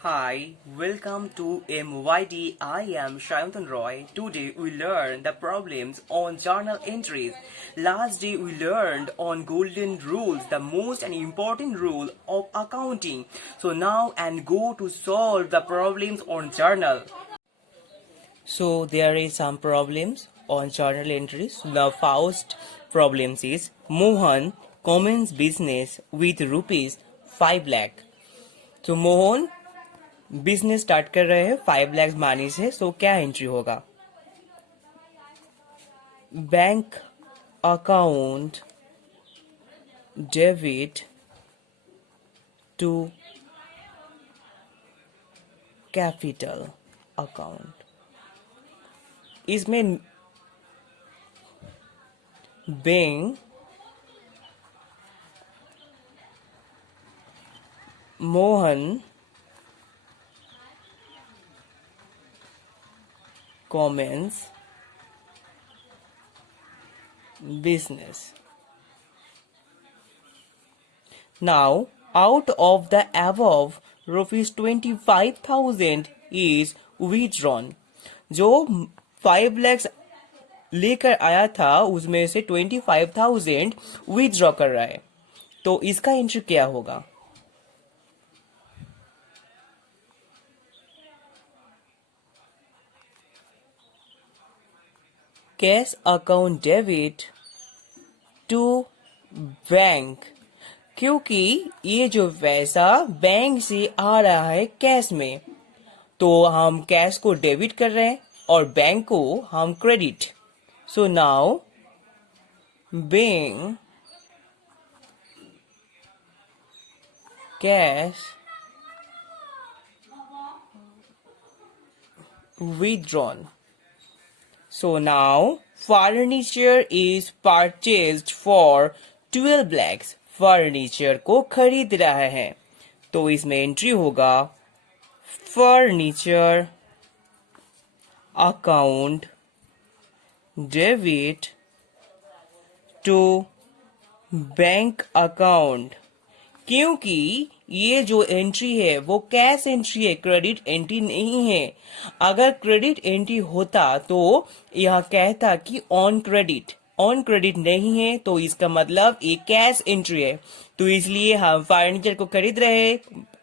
Hi, welcome to MYD. I am Shayanthan Roy. Today we learn the problems on journal entries. Last day we learned on golden rules, the most and important rule of accounting. So now and go to solve the problems on journal. So there is some problems on journal entries. The first problems is Mohan commence business with rupees 5 lakh. So Mohan business start कर रहे हैं 5 lakh money से. सो क्या entry होगा? Bank account debit to capital account. इसमें bank Mohan commence business. Now, out of the above, rupees 25,000 is withdrawn. जो 5 lakhs लेकर आया था उसमें से 25,000 विथड्रॉ कर रहा है. तो इसका एंट्री क्या होगा? Cash account debit to bank. क्योंकि ये जो पैसा बैंक से आ रहा है कैश में, तो हम कैश को डेबिट कर रहे हैं और बैंक को हम credit. So now bank cash withdrawn. So now furniture is purchased for 12 lakhs. Furniture को खरीद रहा है. तो इसमें एंट्री होगा furniture account debit to bank account. क्योंकि ये जो एंट्री है वो कैश एंट्री है, क्रेडिट एंट्री नहीं है. अगर क्रेडिट एंट्री होता तो यह कहता कि ऑन क्रेडिट नहीं है, तो इसका मतलब ये कैश एंट्री है. तो इसलिए हम फर्नीचर को खरीद रहे,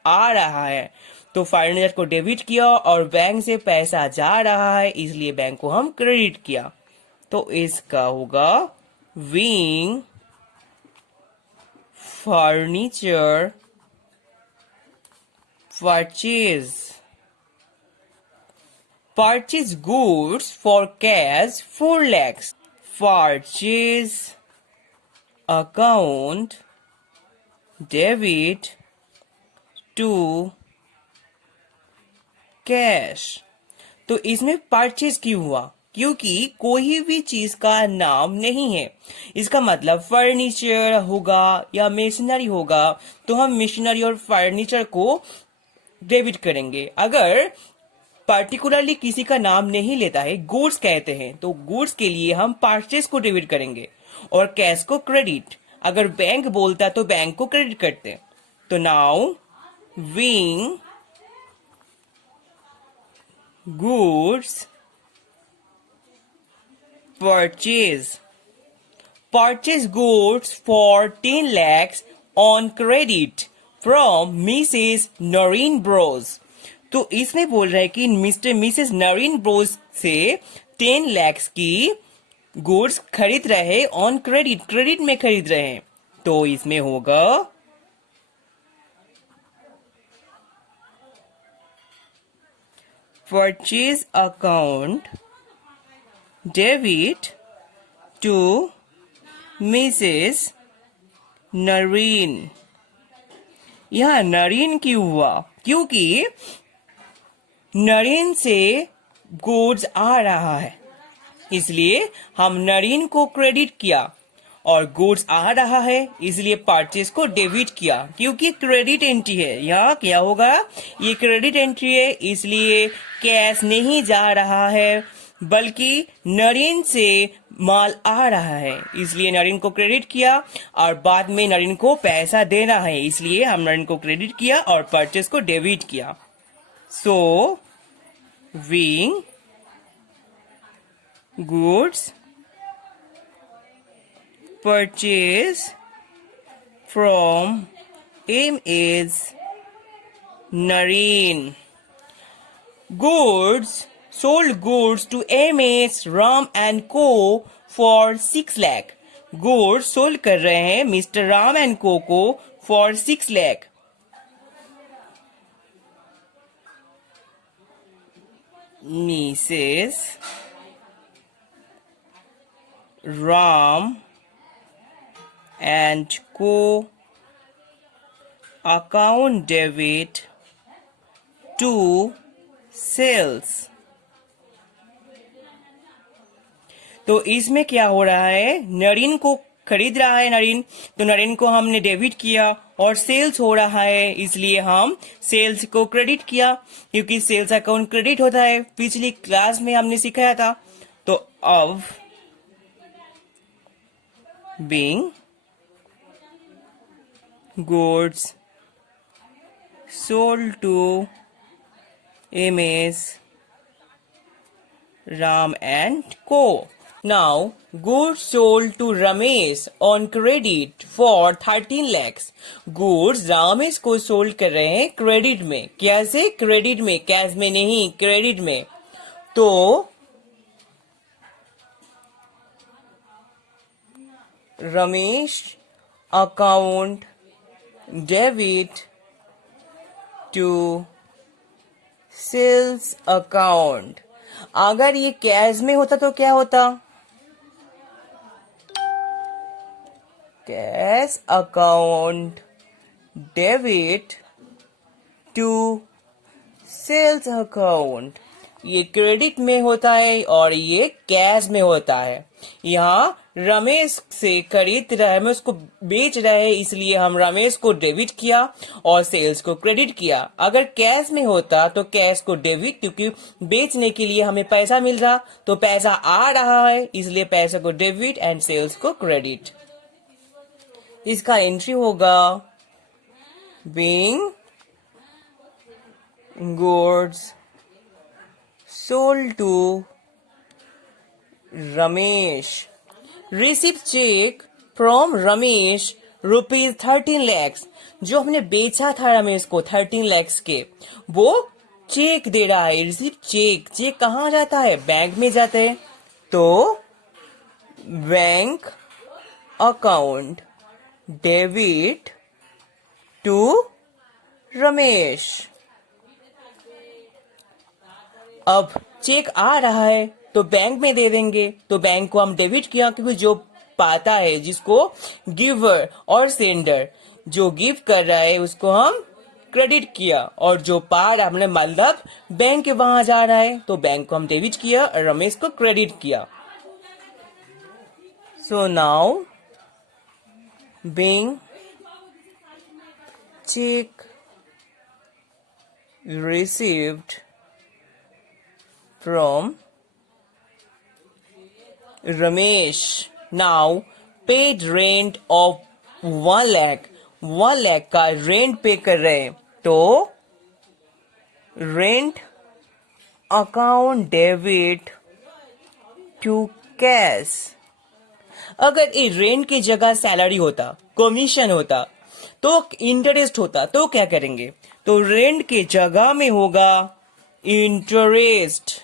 आ रहा है, तो फर्नीचर को डेबिट किया और बैंक से पैसा जा रहा है, इसलिए बैंक को हम क्रेडिट किया. तो इसका होगा wing furniture purchase goods for cash 4 lakhs. Purchase account debit to cash. तो इसमें परचेज क्यों हुआ? क्योंकि कोई भी चीज का नाम नहीं है. इसका मतलब फर्नीचर होगा या मशीनरी होगा, तो हम मशीनरी और फर्नीचर को डेबिट करेंगे. अगर पर्टिकुलरली किसी का नाम नहीं लेता है, गुड्स कहते हैं, तो गुड्स के लिए हम परचेज को डेबिट करेंगे और कैश को क्रेडिट. अगर बैंक बोलता तो बैंक को क्रेडिट करते. तो now wing goods purchase goods for 10 lakhs on credit from Mrs. Noreen Bros. तो इसमें बोल रहा है कि मिसेस नरीन ब्रोस से 10 lakhs की गुड्स खरीद रहे ऑन क्रेडिट में खरीद रहे हैं. तो इसमें होगा purchase account debit to Mrs Nareen. यह नरीन क्यों हुआ? क्योंकि नरीन से गुड्स आ रहा है, इसलिए हम नरीन को क्रेडिट किया, और गुड्स आ रहा है इसलिए परचेज को डेबिट किया. क्योंकि क्रेडिट एंट्री है, यहाँ क्या होगा, ये क्रेडिट एंट्री है, इसलिए कैश नहीं जा रहा है बल्कि नरीन से माल आ रहा है, इसलिए नरीन को क्रेडिट किया, और बाद में नरीन को पैसा देना है, इसलिए हम नरीन को क्रेडिट किया और परचेज को डेबिट किया. So being goods purchased from M is Nareen. Goods sold goods to M.S. Ram and Co. for 6 lakh. Goods sold कर रहे हैं मिस्टर राम एंड को for 6 lakh. Mrs. Ram and Co. account debit to sales. तो इसमें क्या हो रहा है, नरीन को खरीद रहा है नरीन, तो नरीन को हमने डेबिट किया और सेल्स हो रहा है इसलिए हम सेल्स को क्रेडिट किया, क्योंकि सेल्स अकाउंट क्रेडिट होता है, पिछली क्लास में हमने सिखाया था. तो अब being goods sold to M.S. Ram and Co. Now, goods sold to Ramesh on credit for 13 lakhs. Goods Ramesh को सोल्ड कर रहे हैं क्रेडिट में. कैसे? क्रेडिट में, कैश में नहीं, क्रेडिट में. तो Ramesh account debit to sales account. अगर ये कैश में होता तो क्या होता? Cash account debit to sales account. ये क्रेडिट में होता है और ये कैश में होता है. यहाँ रमेश से खरीद रहा है, रमेश को बेच रहा है, इसलिए हम रमेश को डेबिट किया और सेल्स को क्रेडिट किया. अगर कैश में होता तो कैश को डेबिट, क्योंकि बेचने के लिए हमें पैसा मिल रहा, तो पैसा आ रहा है इसलिए पैसे को डेबिट एंड सेल्स को क्रेडिट. इसका एंट्री होगा being goods sold to Ramesh. Received check from Ramesh rupees 13 lakhs. जो हमने बेचा था रमेश को 13 lakhs के, वो चेक दे रहा है. Receive check. चेक कहाँ जाता है? बैंक में जाता है. तो bank account debit to Ramesh. अब चेक आ रहा है तो बैंक में दे देंगे, तो बैंक को हम डेबिट किया, क्योंकि जो पाता है, जिसको गिवर और सेंडर, जो गिव कर रहा है उसको हम क्रेडिट किया, और जो पा रहा हमने मतलब बैंक के वहां जा रहा है तो बैंक को हम डेबिट किया और रमेश को क्रेडिट किया. So now being check received from Ramesh. Now paid rent of 1 lakh. 1 lakh का रेंट पे कर रहे हैं, तो rent account debit to cash. अगर ये रेंट की जगह सैलरी होता, कमीशन होता, तो इंटरेस्ट होता, तो क्या करेंगे? तो रेंट की जगह में होगा इंटरेस्ट,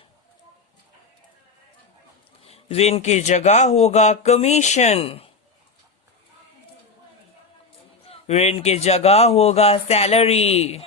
रेंट की जगह होगा कमीशन, रेंट की जगह होगा सैलरी.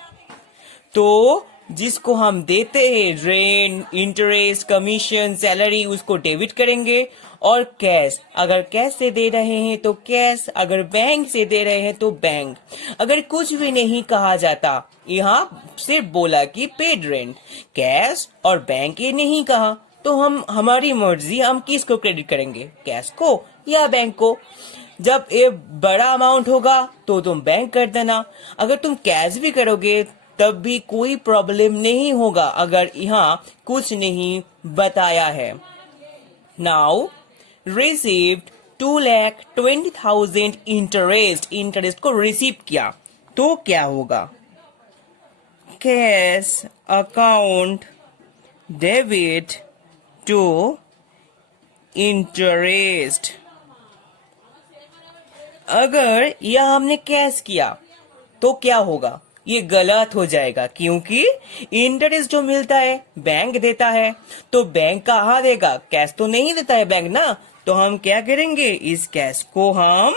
तो जिसको हम देते हैं रेंट, इंटरेस्ट, कमीशन, सैलरी, उसको डेबिट करेंगे. और कैश, अगर कैश से दे रहे हैं तो कैश, अगर बैंक से दे रहे हैं तो बैंक. अगर कुछ भी नहीं कहा जाता, यहाँ सिर्फ बोला कि पेड रेंट, कैश और बैंक ये नहीं कहा, तो हम हमारी मर्जी, हम किसको क्रेडिट करेंगे, कैश को या बैंक को. जब ये बड़ा अमाउंट होगा तो तुम बैंक कर देना. अगर तुम कैश भी करोगे तब भी कोई प्रॉब्लम नहीं होगा, अगर यहाँ कुछ नहीं बताया है. Now received 2,20,000 interest. इंटरेस्ट को रिसीव किया तो क्या होगा? Cash account debit to interest. अगर यह हमने कैश किया तो क्या होगा? ये गलत हो जाएगा, क्योंकि इंटरेस्ट जो मिलता है बैंक देता है, तो बैंक कहाँ देगा? कैश तो नहीं देता है बैंक ना। तो हम क्या करेंगे? इस कैश को हम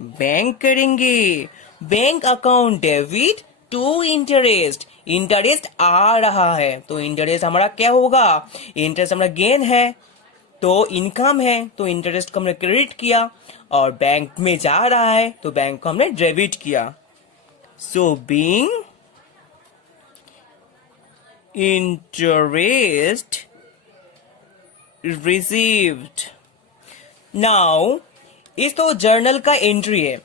बैंक करेंगे। Bank account debit to interest. Interest आ रहा है तो इंटरेस्ट हमारा क्या होगा? इंटरेस्ट हमारा गेन है, तो इनकम है, तो इंटरेस्ट को हमने क्रेडिट किया। और बैंक में जा रहा है तो बैंक को हमने डेबिट किया। So being interest received. Now इस तो जर्नल का एंट्री है।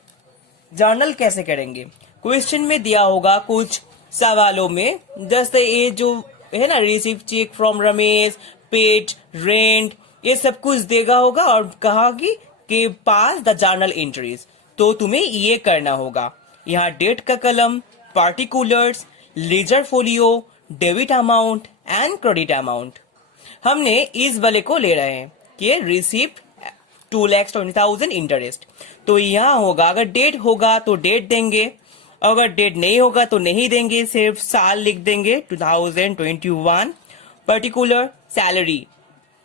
जर्नल कैसे करेंगे? क्वेश्चन में दिया होगा कुछ सवालों में, जैसे ये जो है ना, receive cheque from Ramesh, paid rent, ये सब कुछ देगा होगा और कहा कि पास द जर्नल एंट्रीज। तो तुम्हें ये करना होगा। यहाँ डेट का कलम, particulars, ledger folio, debit amount and credit amount. हमने इस वाले को ले रहे हैं कि रिसीप्ट 2,20,000 इंटरेस्ट। तो यहाँ होगा, अगर डेट होगा तो डेट देंगे, अगर डेट नहीं होगा तो नहीं देंगे, सिर्फ साल लिख देंगे 2021। पर्टिकुलर सैलरी,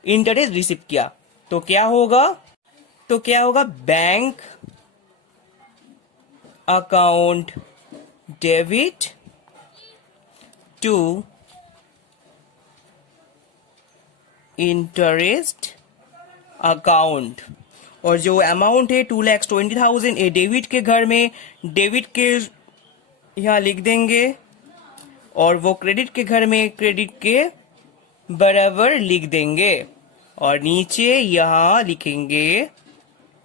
इंटरेस्ट रिसीव किया तो क्या होगा? Bank account debit to interest account. और जो अमाउंट है 2,20,000, ये डेबिट के घर में डेबिट के यहाँ लिख देंगे, और वो क्रेडिट के घर में क्रेडिट के बराबर लिख देंगे। और नीचे यहाँ लिखेंगे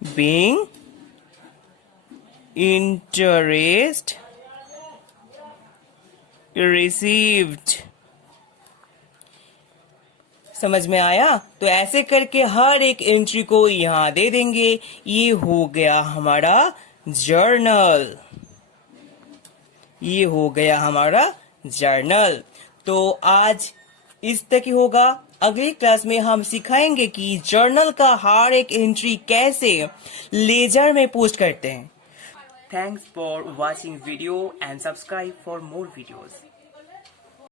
बीइंग इंटरेस्ट रिसीव्ड। समझ में आया? तो ऐसे करके हर एक एंट्री को यहां दे देंगे। ये हो गया हमारा जर्नल। ये हो गया हमारा जर्नल। तो आज इस तक ही होगा। अगली क्लास में हम सिखाएंगे कि जर्नल का हर एक एंट्री कैसे लेजर में पोस्ट करते हैं। Thanks for watching video and subscribe for more videos.